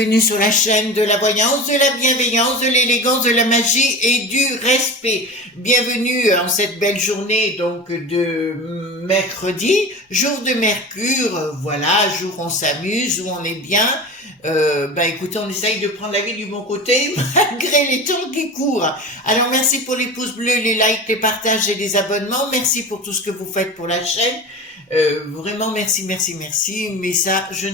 bienvenue sur la chaîne de la voyance, de la bienveillance, de l'élégance, de la magie et du respect. Bienvenue en cette belle journée donc de mercredi, jour de Mercure, voilà, jour où on s'amuse, où on est bien. Écoutez, on essaye de prendre la vie du bon côté malgré les temps qui courent. Alors merci pour les pouces bleus, les likes, les partages et les abonnements. Merci pour tout ce que vous faites pour la chaîne. Vraiment merci, mais ça je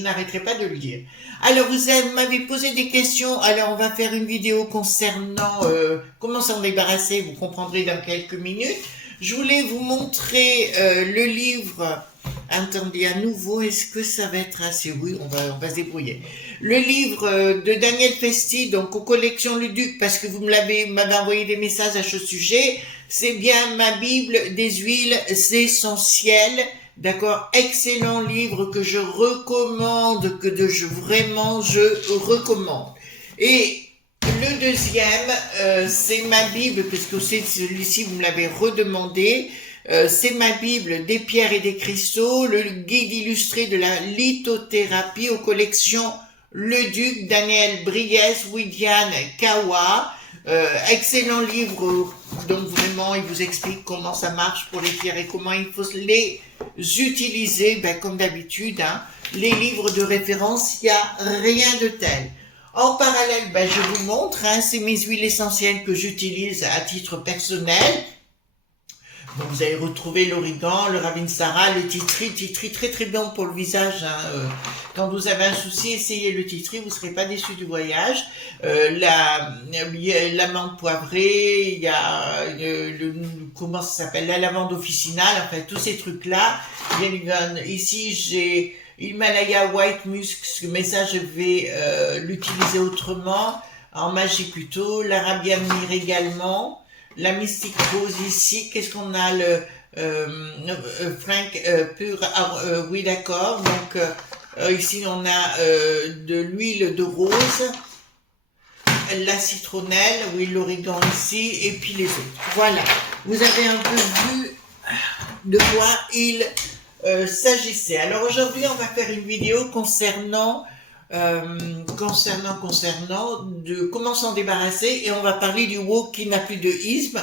n'arrêterai pas de le dire. Alors vous m'avez posé des questions, alors on va faire une vidéo concernant comment s'en débarrasser, vous comprendrez dans quelques minutes. Je voulais vous montrer le livre. Attendez, à nouveau, est-ce que ça va être assez? Oui, on va se débrouiller. Le livre de Daniel Festi, donc aux collections Luduc, parce que vous m'avez envoyé des messages à ce sujet. C'est bien ma Bible des huiles essentielles. D'accord, excellent livre que je recommande, je recommande. Et le deuxième, c'est ma Bible, puisque c'est celui-ci, vous me l'avez redemandé. C'est ma Bible des pierres et des cristaux, le guide illustré de la lithothérapie aux collections Le Duc, Daniel Briès, Widiane Kawa. Excellent livre, donc vraiment il vous explique comment ça marche pour les pierres et comment il faut les utiliser, comme d'habitude, hein. Les livres de référence, il n'y a rien de tel. En parallèle, je vous montre, hein, c'est mes huiles essentielles que j'utilise à titre personnel. Donc vous allez retrouver l'origan, le ravinsara, le titri très très bon pour le visage, hein. Quand vous avez un souci, essayez le titri, vous ne serez pas déçu du voyage. L'amande poivrée, il y a comment ça s'appelle, la lavande officinale, enfin tous ces trucs-là. Ici j'ai Himalaya White Musk, mais ça je vais l'utiliser autrement, en magie plutôt. L'Arabian Mir également. La mystique rose ici, qu'est-ce qu'on a, le Frank pur, oui d'accord, donc ici on a de l'huile de rose, la citronnelle, oui l'origan ici, et puis les autres. Voilà, vous avez un peu vu de quoi il s'agissait. Alors aujourd'hui on va faire une vidéo concernant de comment s'en débarrasser, et on va parler du woke qui n'a plus de isme.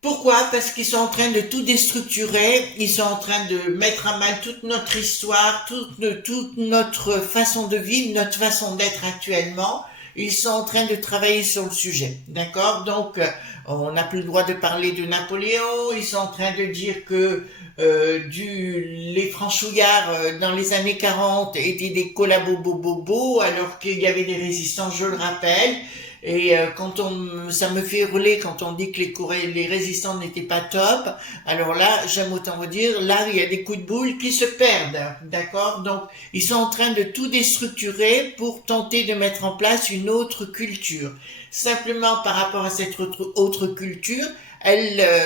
Pourquoi? Parce qu'ils sont en train de tout déstructurer, ils sont en train de mettre à mal toute notre histoire, toute notre façon de vivre, notre façon d'être actuellement. Ils sont en train de travailler sur le sujet, d'accord? Donc, on n'a plus le droit de parler de Napoléon. Ils sont en train de dire que les franchouillards dans les années 40 étaient des collabos alors qu'il y avait des résistants, je le rappelle. Et ça me fait hurler quand on dit que les résistants n'étaient pas top. Alors là, j'aime autant vous dire, là il y a des coups de boule qui se perdent, d'accord? Donc ils sont en train de tout déstructurer pour tenter de mettre en place une autre culture. Simplement par rapport à cette autre culture,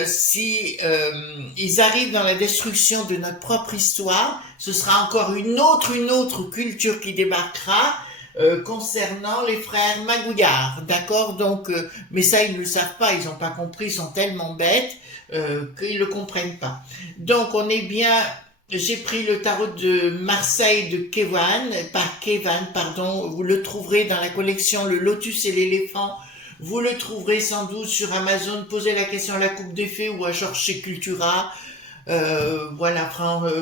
si ils arrivent dans la destruction de notre propre histoire, ce sera encore une autre culture qui débarquera. Concernant les frères Magouillard, d'accord? Donc, mais ça ils ne le savent pas, ils n'ont pas compris, ils sont tellement bêtes qu'ils le comprennent pas. Donc on est bien. J'ai pris le tarot de Marseille de Kevan, pardon. Vous le trouverez dans la collection Le Lotus et l'éléphant. Vous le trouverez sans doute sur Amazon. Posez la question à la Coupe des Fées ou à Georges chez Cultura. Voilà,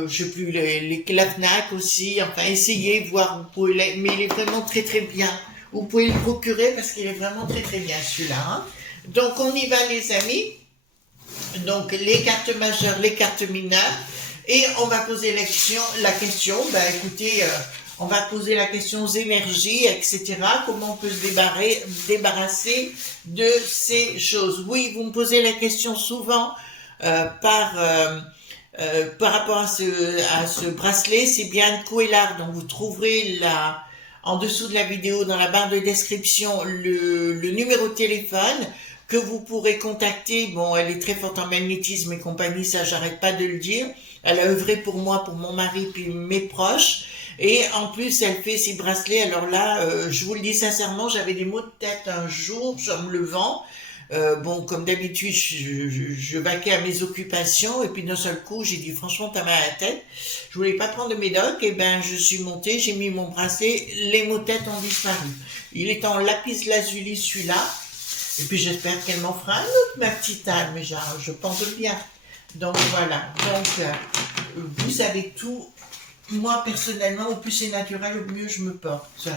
je sais plus, la Fnac aussi, enfin essayez, voir, vous pouvez mais il est vraiment très très bien, vous pouvez le procurer parce qu'il est vraiment très très bien celui-là, hein. Donc on y va les amis, donc les cartes majeures, les cartes mineures, et on va poser la question, écoutez, on va poser la question aux énergies, etc. Comment on peut se débarrasser de ces choses. Oui, vous me posez la question souvent, par rapport à ce bracelet, c'est bien Coelard. Donc vous trouverez en dessous de la vidéo, dans la barre de description, le numéro de téléphone que vous pourrez contacter. Bon, elle est très forte en magnétisme et compagnie, ça j'arrête pas de le dire. Elle a œuvré pour moi, pour mon mari, puis mes proches. Et en plus, elle fait ces bracelets. Alors là, je vous le dis sincèrement, j'avais des maux de tête un jour, en me levant. Bon, comme d'habitude, je vaquais à mes occupations et puis d'un seul coup, j'ai dit franchement, t'as mal à la tête. Je voulais pas prendre de médoc et ben je suis montée, j'ai mis mon bracelet, les maux de tête ont disparu. Il est en lapis lazuli celui-là. Et puis j'espère qu'elle m'en fera un autre, ma petite Anne, mais genre, je pense bien. Donc voilà. Donc vous savez tout. Moi personnellement, au plus c'est naturel, au mieux je me porte.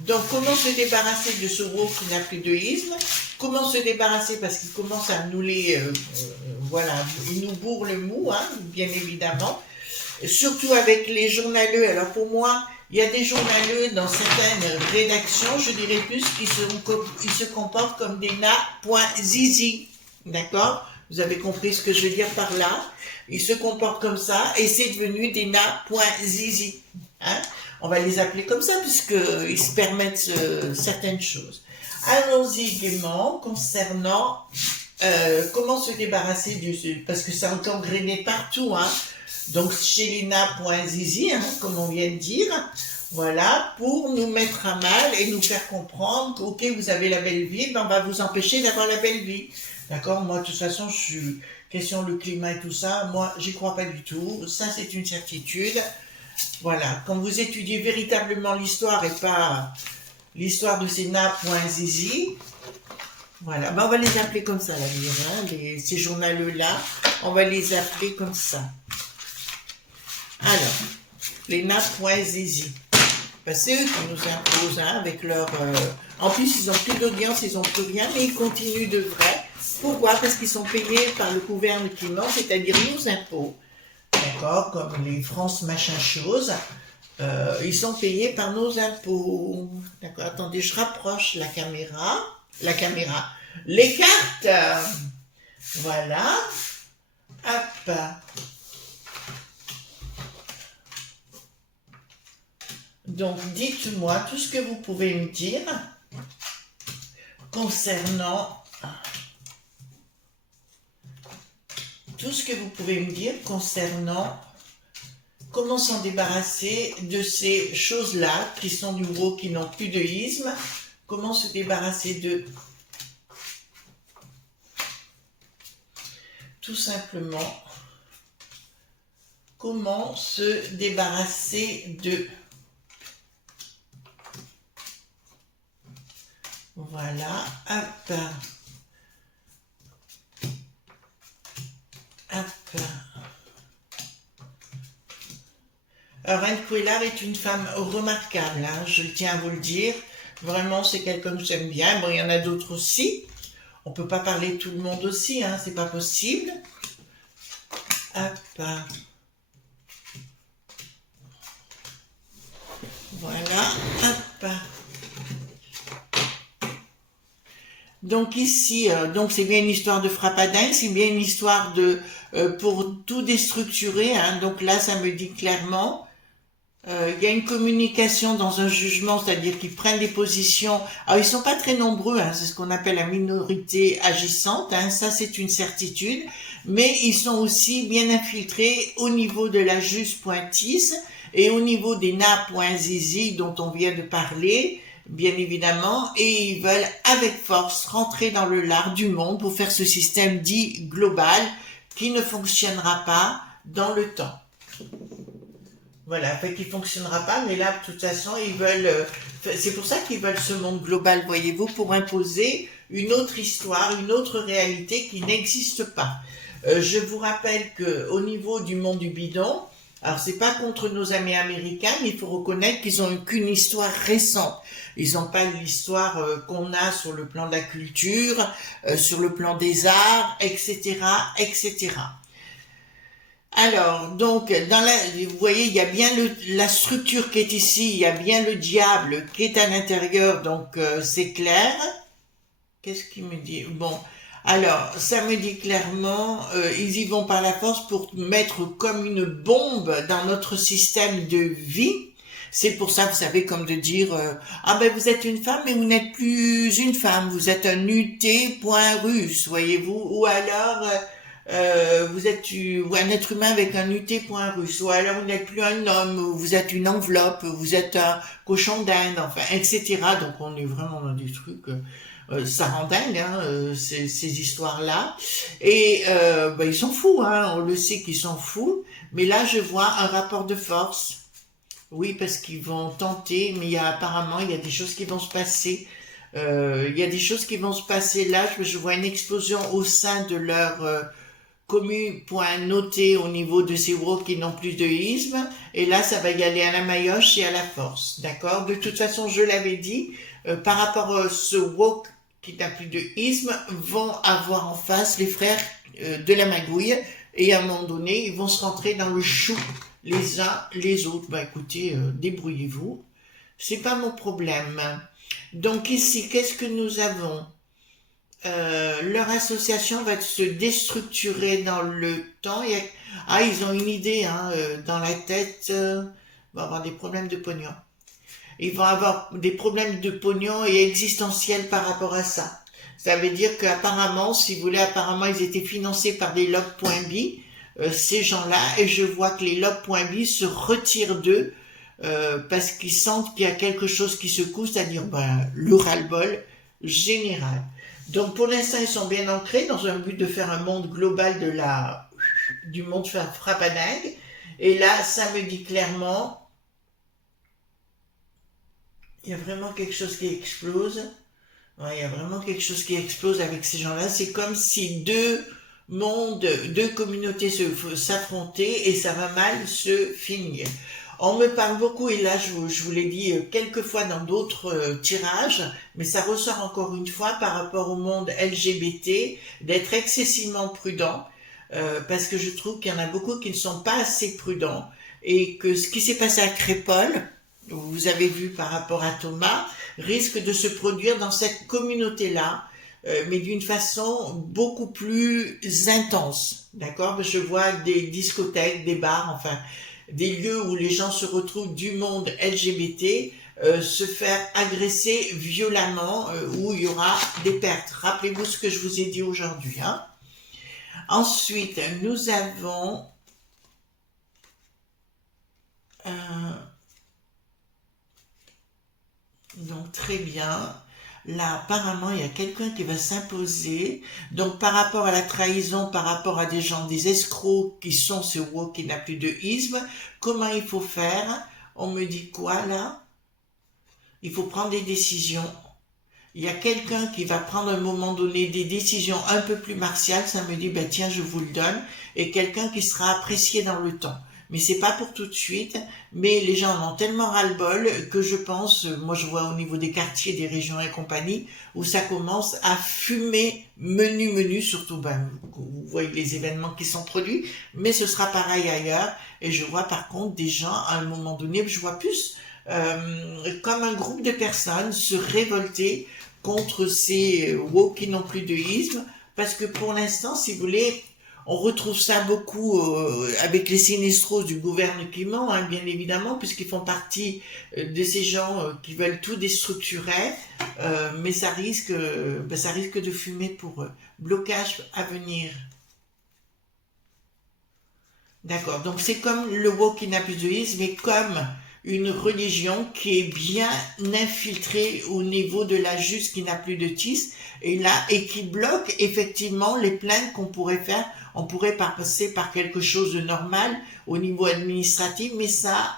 Donc comment se débarrasser de ce rot qui n'a plus de isthme? Comment se débarrasser parce qu'il commence à nous voilà, il nous bourre le mou, hein, bien évidemment. Surtout avec les journaleux. Alors pour moi, il y a des journaleux dans certaines rédactions, je dirais plus, qui se comportent comme des na.zizi. D'accord? Vous avez compris ce que je veux dire par là? Ils se comportent comme ça et c'est devenu des na.zizi. Hein? On va les appeler comme ça puisqu'ils se permettent certaines choses. Allons-y gaiement concernant comment se débarrasser parce que ça a encore grainé partout, hein. Donc chez les na.zizi, hein, comme on vient de dire, voilà, pour nous mettre à mal et nous faire comprendre que, ok, vous avez la belle vie, ben on va vous empêcher d'avoir la belle vie. D'accord? Moi, de toute façon, question le climat et tout ça, moi, j'y crois pas du tout. Ça, c'est une certitude. Voilà. Quand vous étudiez véritablement l'histoire et pas l'histoire de ces na.zizi, voilà. Ben, on va les appeler comme ça, la vie, hein, ces journaleux-là, on va les appeler comme ça. Alors, les na.zizi. Ben, c'est eux qui nous imposent, hein, avec leur... En plus, ils n'ont plus d'audience, ils n'ont plus rien, mais ils continuent de vrai. Pourquoi? Parce qu'ils sont payés par le gouvernement, c'est-à-dire nos impôts. D'accord? Comme les France machin chose. Ils sont payés par nos impôts. D'accord? Attendez, je rapproche la caméra. Les cartes. Voilà. Hop. Donc, dites-moi tout ce que vous pouvez me dire concernant comment s'en débarrasser de ces choses-là qui sont du gros, qui n'ont plus de isthme. Comment se débarrasser de... Tout simplement, comment se débarrasser de... Voilà, hop. Hop. Reine Couillard est une femme remarquable, hein, je tiens à vous le dire. Vraiment, c'est quelqu'un que j'aime bien. Bon, il y en a d'autres aussi. On peut pas parler de tout le monde aussi, hein, c'est pas possible. Hop. Voilà, hop. Donc ici, donc c'est bien une histoire de frappadin, c'est bien une histoire de pour tout déstructurer, hein. Donc là, ça me dit clairement, il y a une communication dans un jugement, c'est-à-dire qu'ils prennent des positions. Alors ils sont pas très nombreux, hein, c'est ce qu'on appelle la minorité agissante, hein, ça c'est une certitude, mais ils sont aussi bien infiltrés au niveau de la juge pointisse et au niveau des na.zizi dont on vient de parler. Bien évidemment, et ils veulent avec force rentrer dans le lard du monde pour faire ce système dit global qui ne fonctionnera pas dans le temps. Voilà, fait qu'il fonctionnera pas, mais là, de toute façon, ils veulent... c'est pour ça qu'ils veulent ce monde global, voyez-vous, pour imposer une autre histoire, une autre réalité qui n'existe pas. Je vous rappelle que au niveau du monde du bidon, alors c'est pas contre nos amis américains, mais il faut reconnaître qu'ils ont qu'une histoire récente. Ils n'ont pas l'histoire qu'on a sur le plan de la culture, sur le plan des arts, etc., etc. Alors, donc, vous voyez, il y a bien la structure qui est ici, il y a bien le diable qui est à l'intérieur, donc c'est clair. Qu'est-ce qu'il me dit? Bon, alors, ça me dit clairement, ils y vont par la force pour mettre comme une bombe dans notre système de vie. C'est pour ça, vous savez, comme de dire, ah ben vous êtes une femme, mais vous n'êtes plus une femme, vous êtes un UT.russe, voyez-vous, ou alors vous êtes un être humain avec un UT.russe, ou alors vous n'êtes plus un homme, vous êtes une enveloppe, vous êtes un cochon d'Inde, enfin, etc. Donc on est vraiment dans des trucs... Ça rend dingue, hein, ces histoires-là. Et bah, ils sont fous, hein, on le sait qu'ils sont fous. Mais là, je vois un rapport de force. Oui, parce qu'ils vont tenter, mais apparemment, il y a des choses qui vont se passer. Il y a des choses qui vont se passer là. Je vois une explosion au sein de leur commu point noté au niveau de ces woks qui n'ont plus de isme. Et là, ça va y aller à la maillotche et à la force. D'accord? De toute façon, je l'avais dit, par rapport à ce wok qui n'a plus de isme, vont avoir en face les frères de la magouille. Et à un moment donné, ils vont se rentrer dans le chou les uns les autres. Bah écoutez, débrouillez-vous. C'est pas mon problème. Donc ici, qu'est-ce que nous avons? Leur association va se déstructurer dans le temps. Ah, ils ont une idée hein, dans la tête. Ils vont avoir des problèmes de pognon. Ils vont avoir des problèmes de pognon et existentiels par rapport à ça. Ça veut dire qu'apparemment, si vous voulez, apparemment, ils étaient financés par des lobes.bi, ces gens-là, et je vois que les lobes.bi se retirent d'eux parce qu'ils sentent qu'il y a quelque chose qui secoue, c'est-à-dire le ras-le-bol général. Donc pour l'instant, ils sont bien ancrés dans un but de faire un monde global du monde frappadingue. Et là, ça me dit clairement, il y a vraiment quelque chose qui explose. Ouais, il y a vraiment quelque chose qui explose avec ces gens-là. C'est comme si deux mondes, deux communautés s'affrontaient et ça va mal se finir. On me parle beaucoup, et là je vous l'ai dit quelques fois dans d'autres tirages, mais ça ressort encore une fois par rapport au monde LGBT, d'être excessivement prudent, parce que je trouve qu'il y en a beaucoup qui ne sont pas assez prudents, et que ce qui s'est passé à Crépol, vous avez vu par rapport à Thomas, risque de se produire dans cette communauté-là, mais d'une façon beaucoup plus intense, d'accord? Je vois des discothèques, des bars, enfin, des lieux où les gens se retrouvent du monde LGBT, se faire agresser violemment, où il y aura des pertes. Rappelez-vous ce que je vous ai dit aujourd'hui. Hein. Ensuite, nous avons... donc très bien. Là, apparemment, il y a quelqu'un qui va s'imposer. Donc, par rapport à la trahison, par rapport à des gens, des escrocs qui sont ce wok qui n'a plus de isme, comment il faut faire? On me dit quoi, là? Il faut prendre des décisions. Il y a quelqu'un qui va prendre à un moment donné des décisions un peu plus martiales. Ça me dit, ben tiens, je vous le donne. Et quelqu'un qui sera apprécié dans le temps. Mais c'est pas pour tout de suite, mais les gens en ont tellement ras-le-bol que je pense, moi je vois au niveau des quartiers, des régions et compagnie, où ça commence à fumer menu, surtout, vous voyez les événements qui sont produits, mais ce sera pareil ailleurs, et je vois par contre des gens, à un moment donné, je vois plus comme un groupe de personnes se révolter contre ces woke qui n'ont plus de isme, parce que pour l'instant, si vous voulez, on retrouve ça beaucoup avec les sinistros du gouvernement, hein, bien évidemment, puisqu'ils font partie de ces gens qui veulent tout déstructurer, mais ça risque de fumer pour eux. Blocage à venir. D'accord, donc c'est comme le woke qui n'a plus de isme, mais comme une religion qui est bien infiltrée au niveau de la juste qui n'a plus de tis, et qui bloque effectivement les plaintes qu'on pourrait faire. On pourrait passer par quelque chose de normal au niveau administratif, mais ça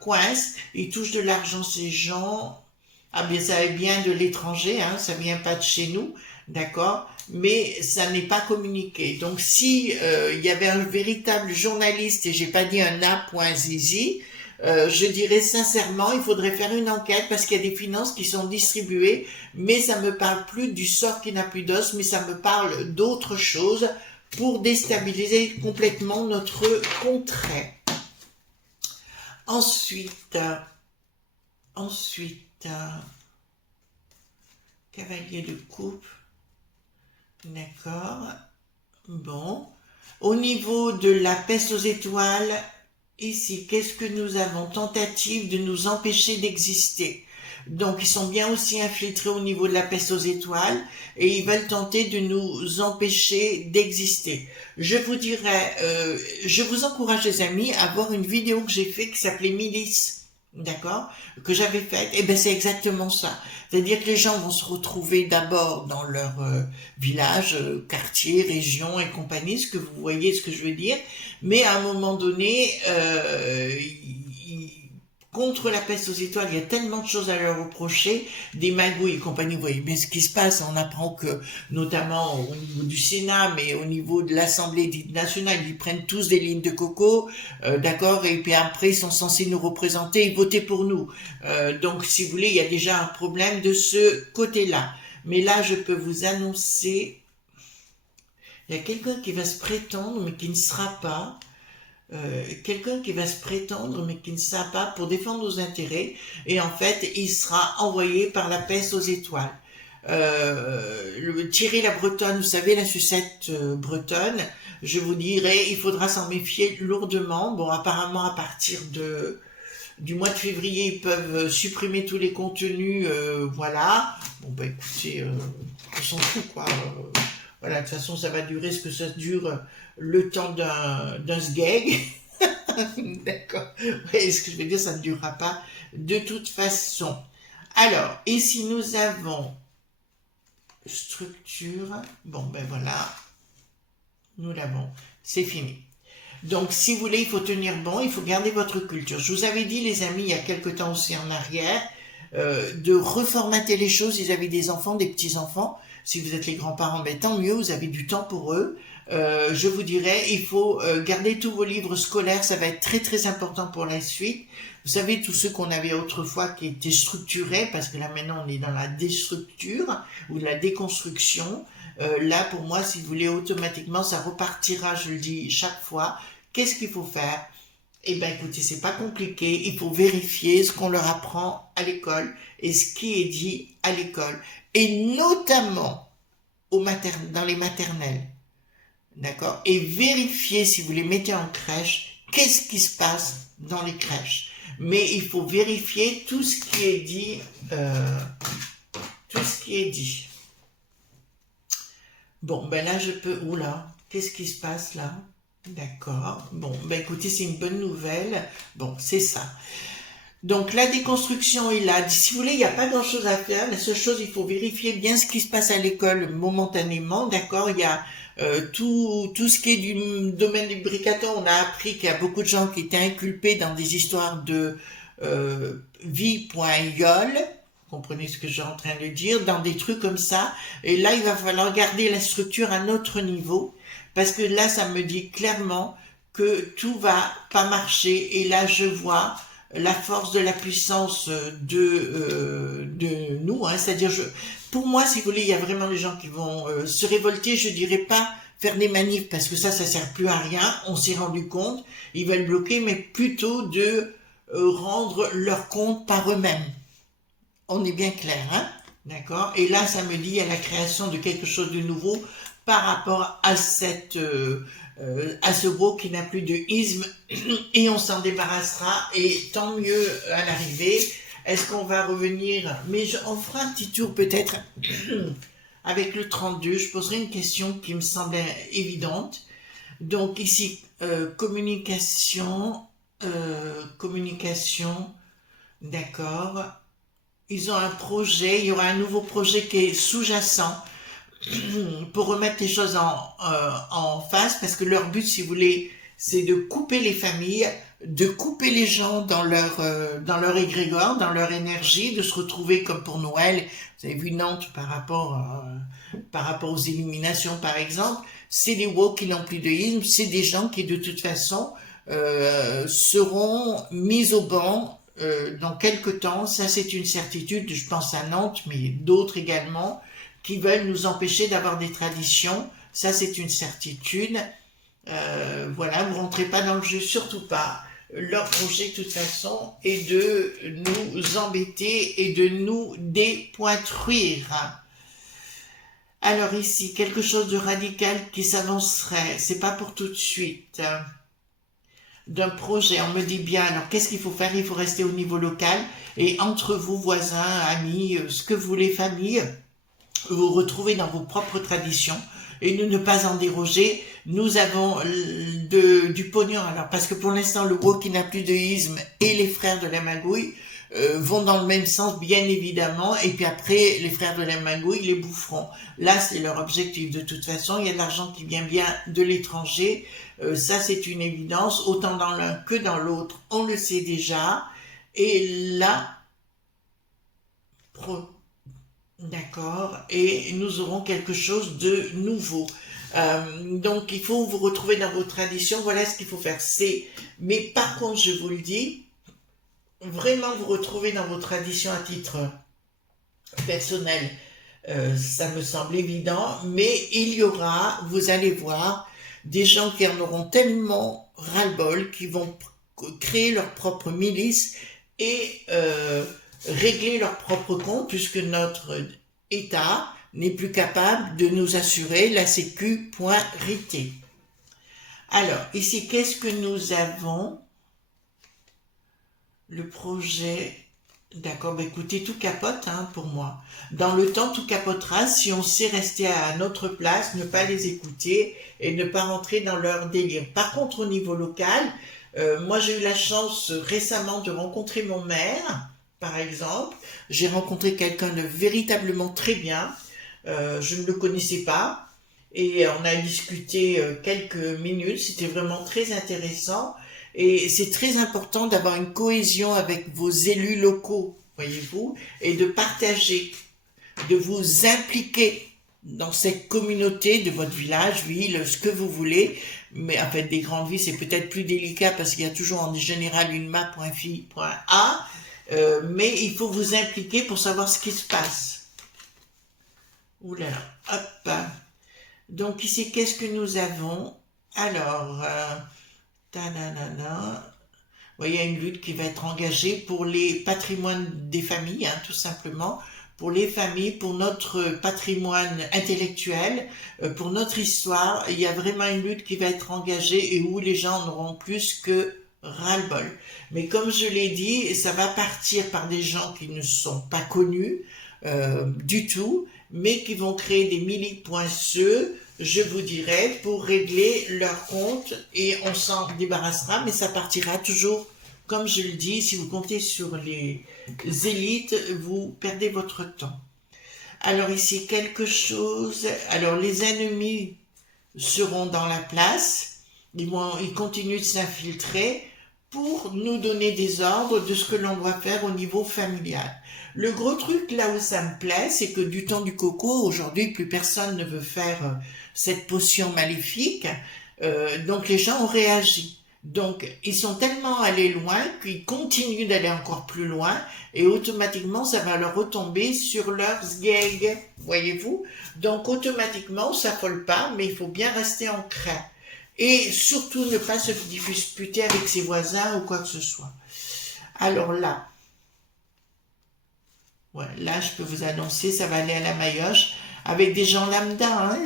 coince, ils touchent de l'argent ces gens. Ah bien, ça vient de l'étranger, hein, ça vient pas de chez nous, d'accord, mais ça n'est pas communiqué. Donc si il y avait un véritable journaliste, et j'ai pas dit un A.zizi, je dirais sincèrement, il faudrait faire une enquête parce qu'il y a des finances qui sont distribuées, mais ça me parle plus du sort qui n'a plus d'os, mais ça me parle d'autre chose pour déstabiliser complètement notre contrée. Ensuite, cavalier de coupe, d'accord, bon. Au niveau de la peste aux étoiles, ici, qu'est-ce que nous avons? Tentative de nous empêcher d'exister. Donc, ils sont bien aussi infiltrés au niveau de la peste aux étoiles et ils veulent tenter de nous empêcher d'exister. Je vous dirais, je vous encourage les amis à voir une vidéo que j'ai faite qui s'appelait Milice. d'accord, que j'avais faite, et ben c'est exactement ça. C'est-à-dire que les gens vont se retrouver d'abord dans leur village, quartier, région et compagnie, ce que vous voyez, ce que je veux dire, mais à un moment donné, contre la peste aux étoiles, il y a tellement de choses à leur reprocher, des magouilles et compagnie, vous voyez, mais ce qui se passe, on apprend que, notamment au niveau du Sénat, mais au niveau de l'Assemblée nationale, ils prennent tous des lignes de coco, d'accord, et puis après, ils sont censés nous représenter et voter pour nous. Donc, si vous voulez, il y a déjà un problème de ce côté-là. Mais là, je peux vous annoncer, il y a quelqu'un qui va se prétendre, mais qui ne sera pas, quelqu'un qui va se prétendre mais qui ne sera pas pour défendre nos intérêts et en fait il sera envoyé par la peste aux étoiles. Thierry la Bretonne, vous savez la sucette bretonne, je vous dirais il faudra s'en méfier lourdement. Bon, apparemment à partir du mois de février ils peuvent supprimer tous les contenus, voilà. Bon bah écoutez, on s'en fout quoi. Voilà, de toute façon, ça va durer ce que ça dure le temps d'un sgeg. D'accord. Oui, ce que je veux dire, ça ne durera pas de toute façon. Alors, ici, nous avons structure. Bon, ben voilà. Nous l'avons. C'est fini. Donc, si vous voulez, il faut tenir bon, il faut garder votre culture. Je vous avais dit, les amis, il y a quelque temps aussi en arrière, de reformater les choses. Ils avaient des enfants, des petits-enfants. Si vous êtes les grands-parents, ben, tant mieux, vous avez du temps pour eux. Je vous dirais, il faut garder tous vos livres scolaires, ça va être très très important pour la suite. Vous savez, tous ceux qu'on avait autrefois qui étaient structurés, parce que là maintenant on est dans la déstructure ou la déconstruction. Là pour moi, si vous voulez, automatiquement ça repartira, je le dis chaque fois. Qu'est-ce qu'il faut faire? Eh ben écoutez, c'est pas compliqué, il faut vérifier ce qu'on leur apprend à l'école et ce qui est dit à l'école. Et notamment dans les maternelles. D'accord? Et vérifier si vous les mettez en crèche, qu'est-ce qui se passe dans les crèches. Mais il faut vérifier tout ce qui est dit, tout ce qui est dit. Bon, ben là je peux, oula, qu'est-ce qui se passe là? D'accord. Bon, ben écoutez, c'est une bonne nouvelle. Bon, c'est ça. Donc la déconstruction est là. Si vous voulez, il n'y a pas grand-chose à faire. La seule chose, il faut vérifier bien ce qui se passe à l'école momentanément. D'accord? Il y a tout ce qui est du domaine du bricaton. On a appris qu'il y a beaucoup de gens qui étaient inculpés dans des histoires de vie.yol. Comprenez ce que je suis en train de dire, dans des trucs comme ça. Et là, il va falloir garder la structure à un autre niveau. Parce que là, ça me dit clairement que tout va pas marcher. Et là, je vois la force de la puissance de nous, hein, c'est-à-dire pour moi, si vous voulez, il y a vraiment des gens qui vont se révolter. Je dirais pas faire des manifs parce que ça sert plus à rien. On s'est rendu compte, ils veulent bloquer, mais plutôt de rendre leur compte par eux-mêmes. On est bien clair, hein, d'accord. Et là, ça me dit à la création de quelque chose de nouveau par rapport à à ce gros qui n'a plus de isme et on s'en débarrassera et tant mieux à l'arrivée. Est-ce qu'on va revenir? Mais on fera un petit tour peut-être avec le 32. Je poserai une question qui me semblait évidente. Donc ici, communication, d'accord. Ils ont un projet, il y aura un nouveau projet qui est sous-jacent pour remettre les choses en face, parce que leur but, si vous voulez, c'est de couper les familles, de couper les gens dans leur égrégore, dans leur énergie, de se retrouver comme pour Noël. Vous avez vu Nantes par rapport aux illuminations, par exemple. C'est des woke qui n'ont plus de isme, c'est des gens qui, de toute façon, seront mis au banc dans quelque temps. Ça, c'est une certitude, je pense à Nantes, mais d'autres également, qui veulent nous empêcher d'avoir des traditions. Ça, c'est une certitude. Voilà, vous rentrez pas dans le jeu, surtout pas. Leur projet, de toute façon, est de nous embêter et de nous dépointruire. Alors ici, quelque chose de radical qui s'annoncerait. C'est pas pour tout de suite. D'un projet, on me dit bien, alors qu'est-ce qu'il faut faire? Il faut rester au niveau local et entre vous, voisins, amis, ce que vous voulez, famille, vous retrouvez dans vos propres traditions et ne pas en déroger, Nous avons du pognon. Alors, parce que pour l'instant, le WoW qui n'a plus de isme et les frères de la magouille vont dans le même sens, bien évidemment. Et puis après, les frères de la magouille les boufferont. Là, c'est leur objectif. De toute façon, il y a de l'argent qui vient bien de l'étranger. Ça, c'est une évidence. Autant dans l'un que dans l'autre, on le sait déjà. Et là, d'accord, et nous aurons quelque chose de nouveau. Donc, il faut vous retrouver dans vos traditions. Voilà ce qu'il faut faire. Mais par contre, je vous le dis, vraiment vous retrouver dans vos traditions à titre personnel, ça me semble évident. Mais il y aura, vous allez voir, des gens qui en auront tellement ras-le-bol, qui vont créer leur propre milice et régler leur propre compte, puisque notre État n'est plus capable de nous assurer la sécu.RIT. Alors, ici, qu'est-ce que nous avons? Le projet... D'accord, bah écoutez, tout capote pour moi. Dans le temps, tout capotera si on sait rester à notre place, ne pas les écouter et ne pas rentrer dans leur délire. Par contre, au niveau local, moi j'ai eu la chance récemment de rencontrer mon maire, par exemple. J'ai rencontré quelqu'un de véritablement très bien. Je ne le connaissais pas et on a discuté quelques minutes. C'était vraiment très intéressant. Et c'est très important d'avoir une cohésion avec vos élus locaux, voyez-vous, et de partager, de vous impliquer dans cette communauté de votre village, ville, ce que vous voulez. Mais en fait, des grandes villes, c'est peut-être plus délicat parce qu'il y a toujours en général une map.fi.a, mais il faut vous impliquer pour savoir ce qui se passe. Oula, hop. Donc ici, qu'est-ce que nous avons? Alors... il y a une lutte qui va être engagée pour les patrimoines des familles, tout simplement, pour les familles, pour notre patrimoine intellectuel, pour notre histoire. Il y a vraiment une lutte qui va être engagée et où les gens n'auront plus que ras-le-bol. Mais comme je l'ai dit, ça va partir par des gens qui ne sont pas connus du tout, mais qui vont créer des milli-poinçeux, je vous dirais, pour régler leur compte et on s'en débarrassera, mais ça partira toujours, comme je le dis, si vous comptez sur les élites, vous perdez votre temps. Alors ici, quelque chose, alors les ennemis seront dans la place, ils continuent de s'infiltrer pour nous donner des ordres de ce que l'on doit faire au niveau familial. Le gros truc, là où ça me plaît, c'est que du temps du coco, aujourd'hui, plus personne ne veut faire cette potion maléfique, donc les gens ont réagi. Donc, ils sont tellement allés loin qu'ils continuent d'aller encore plus loin et automatiquement, ça va leur retomber sur leurs gags, voyez-vous. Donc, automatiquement, ça vole pas, mais il faut bien rester ancré. Et surtout, ne pas se disputer avec ses voisins ou quoi que ce soit. Alors là, ouais, là, je peux vous annoncer, ça va aller à la maillotche avec des gens lambda,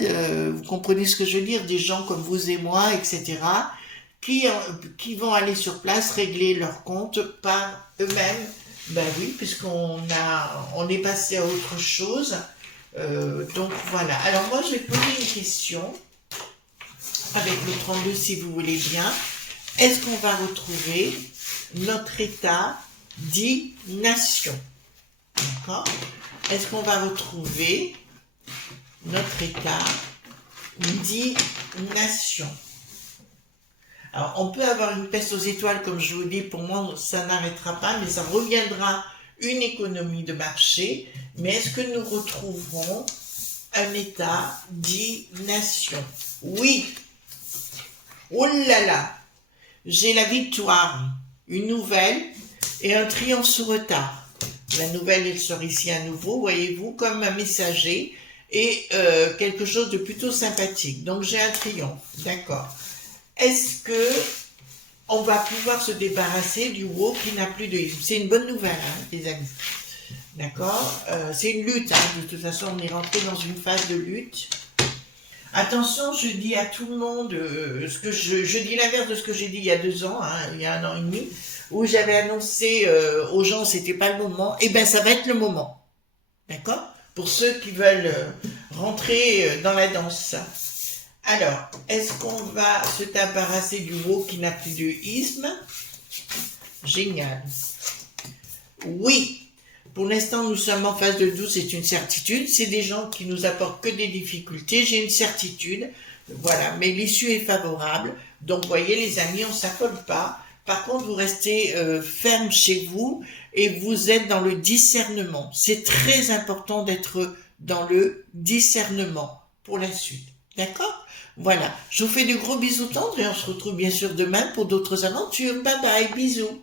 vous comprenez ce que je veux dire, des gens comme vous et moi, etc., qui vont aller sur place régler leur compte par eux-mêmes. Ben oui, puisqu'on est passé à autre chose. Donc voilà. Alors moi, je vais poser une question avec le 32, si vous voulez bien. Est-ce qu'on va retrouver notre état dit nation? D'accord? Est-ce qu'on va retrouver notre état dit nation? Alors, on peut avoir une peste aux étoiles, comme je vous dis, pour moi, ça n'arrêtera pas, mais ça reviendra une économie de marché. Mais est-ce que nous retrouverons un état dit nation? Oui. Oh là là! J'ai la victoire, une nouvelle et un triomphe sur retard. La nouvelle, elle sort ici à nouveau, voyez-vous, comme un messager et quelque chose de plutôt sympathique. Donc j'ai un triomphe, d'accord. Est-ce que on va pouvoir se débarrasser du WoW qui n'a plus de isme? C'est une bonne nouvelle, les amis. D'accord, c'est une lutte, de toute façon on est rentré dans une phase de lutte. Attention, je dis à tout le monde, ce que je dis l'inverse de ce que j'ai dit il y a 2 ans, il y a 1 an et demi, où j'avais annoncé aux gens c'était pas le moment. Eh bien, ça va être le moment, d'accord? Pour ceux qui veulent rentrer dans la danse. Alors, est-ce qu'on va se débarrasser du mot qui n'a plus de isme? Génial. Oui. Pour l'instant, nous sommes en phase de doute, c'est une certitude. C'est des gens qui nous apportent que des difficultés, j'ai une certitude. Voilà, mais l'issue est favorable. Donc, voyez, les amis, on ne s'affole pas. Par contre, vous restez ferme chez vous et vous êtes dans le discernement. C'est très important d'être dans le discernement pour la suite. D'accord? Voilà. Je vous fais de gros bisous tendres et on se retrouve bien sûr demain pour d'autres aventures. Bye bye, bisous.